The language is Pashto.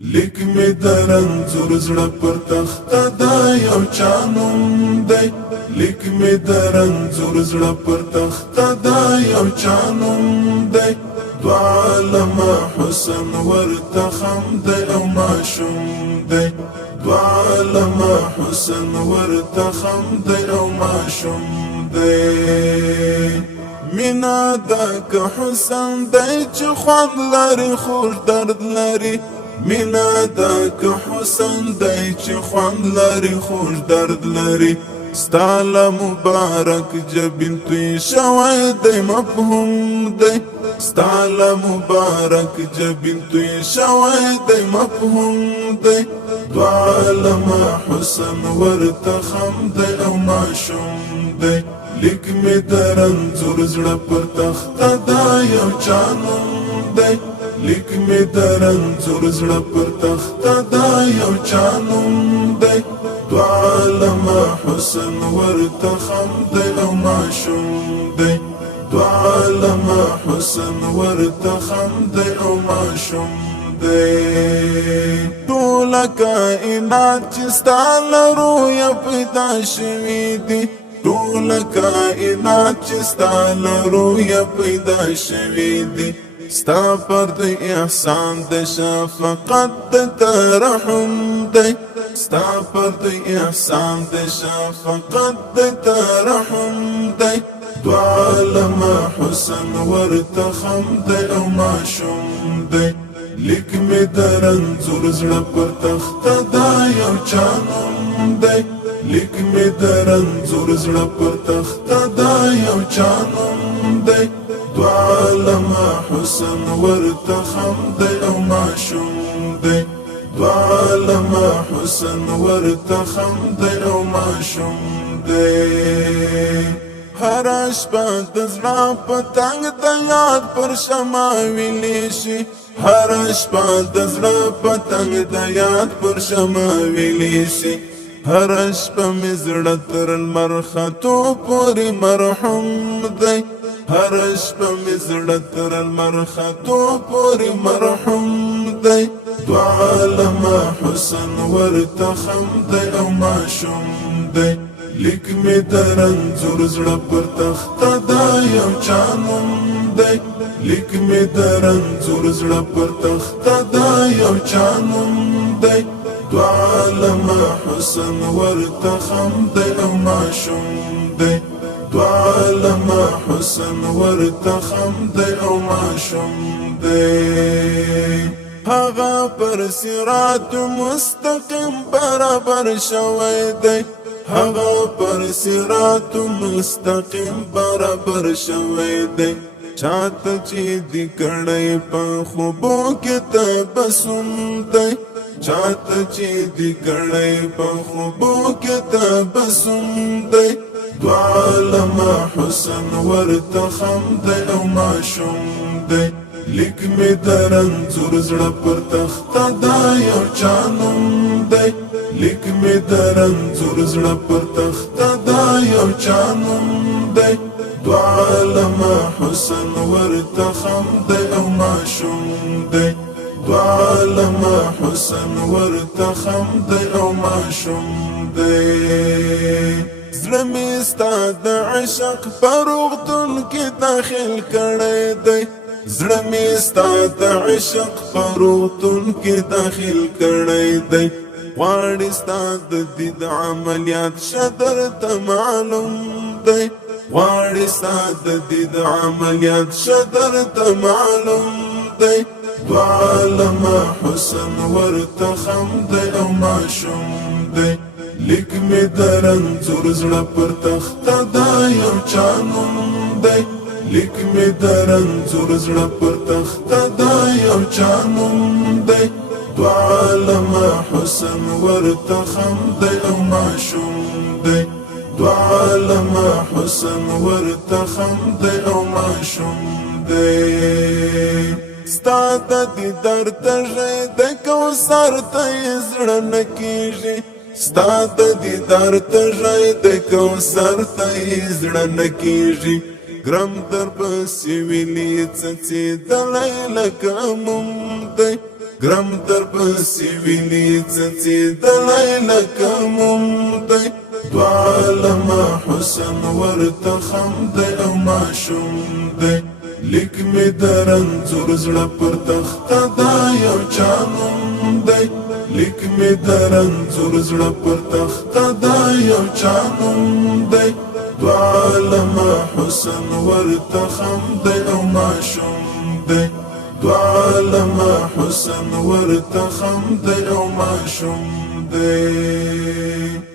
لیک می درنځور زړه پر تخته دا یو چا نوم دی لیک می درنځور زړه پر تخته دا یو چا نوم دی دو عالمه حسن ورته خم دی او ماشوم دی دو عالمه حسن ورته خم دی او ماشوم دی مینا دا که حسن دی چې خوند لري خوږ درد لري مینا دا که حسن دی چې خوند لري خوږ درد لري ستاله مبارک جبین توی شوی دی مفهوم دی ستاله مبارک جبین توی شوی دی مفهوم دی دو عالمه حسن ورته خم دی او ماشوم دی لیک می درنځور زړه پر تخته دا یو چا نوم دی لیک می درنځور زړه پر تخته دا یو چا نوم دی دو عالمه حسن ورته خم دی او ماشوم دی دو عالمه حسن ورته خم دی او ماشوم دی ټوله کائنات چې ستا له رویه پیدا شوي دي ټوله کائنات چې ستا له رویه پیدا شوي دي ستا پر د احسان د شفقت د ترحم دی ستا پر د احسان د شفقت د ترحم دی دو عالمه حسن ورته خم دی او ماشوم دی لیک می درنځور زړه پر تخته دا یو چا نوم دی لیک می درنځور زړه پر تخته دا یو چا نوم دی دو عالمه حسن ورته خم دی او ماشوم دی دو عالمه حسن ورته خم دی او ماشوم دی هر شپه د زړه په تنګ د یاد پر شمع ویلی شي هر شپه د زړه په تنګ د یاد پر شمع ویلی شي هر شپه مې زړه تر لمر ختو پورې مرحوم دی هر شپه مې زړه تر لمر ختو پورې مرحوم دی دو عالمه حسن ورته خم دی او ماشوم دی لیک می درنځور زړه پر تخته دا یو چا نوم دی لیک می درنځور زړه پر تخته دا یو چا نوم دی دو عالمه حسن ورته خم دی او ماشوم دی دو عالمه حسن ورته خم دی او ماشوم دی هغه پر صراط مستقیم برابر شوی دی هغه پر صراط مستقیم برابر شوی دی چاته چې دی کړی په خوبو کې تبسم دی چاته چې دی کړی په خوبو کې تبسم دی دو عالمه حسن ورته خم دی او ماشوم دی لیک می درنځور زړه پر تخته دا یو چا نوم دی لیک می درنځور زړه پر تخته دا یو چا نوم دی دو عالمه حسن ورته خم دی او ماشوم دی دو عالمه حسن ورته خم دی او ماشوم دی زړه مې ستا د عشق په روغتون کې داخل کړی دی زړه مې ستا د عشق په روغتون کې داخل کړی دی غواړي ستا د دید عملیات شدر ته معلوم دی غواړي ستا د دید عملیات شدر ته معلوم دی دو عالمه حسن ورته خم دی او ماشوم دی لیک می درنځور زړه پر تخته دا یو چا نوم دی لیک می درنځور زړه پر تخته دا یو چا نوم دی دو عالمه حسن ورته خم دی او ماشوم دی دو عالمه حسن ورته خم دی او ماشوم دی ستا د دیدار تږی د کوثر ته یې زړه نه کېږي ستا د دیدار تږی د کوثر ته یې زړه نه کېږي ګرم در پسې ویلي څڅېدلی لکه موم دی ګرم در پسې ویني څڅېدلی لکه موم دی دوه عالمه حسن ورته خم دی او ماشوم دی لیک مې د رنځور زړه پر تخته دا یو چا نوم دی لیک مې د رنځور زړه پر تخته دا یو چا نوم دی دوه عالمه حسن ورته خم دی او ماشوم دی دوه عالمه حسن ورته خم دی او ماشوم دی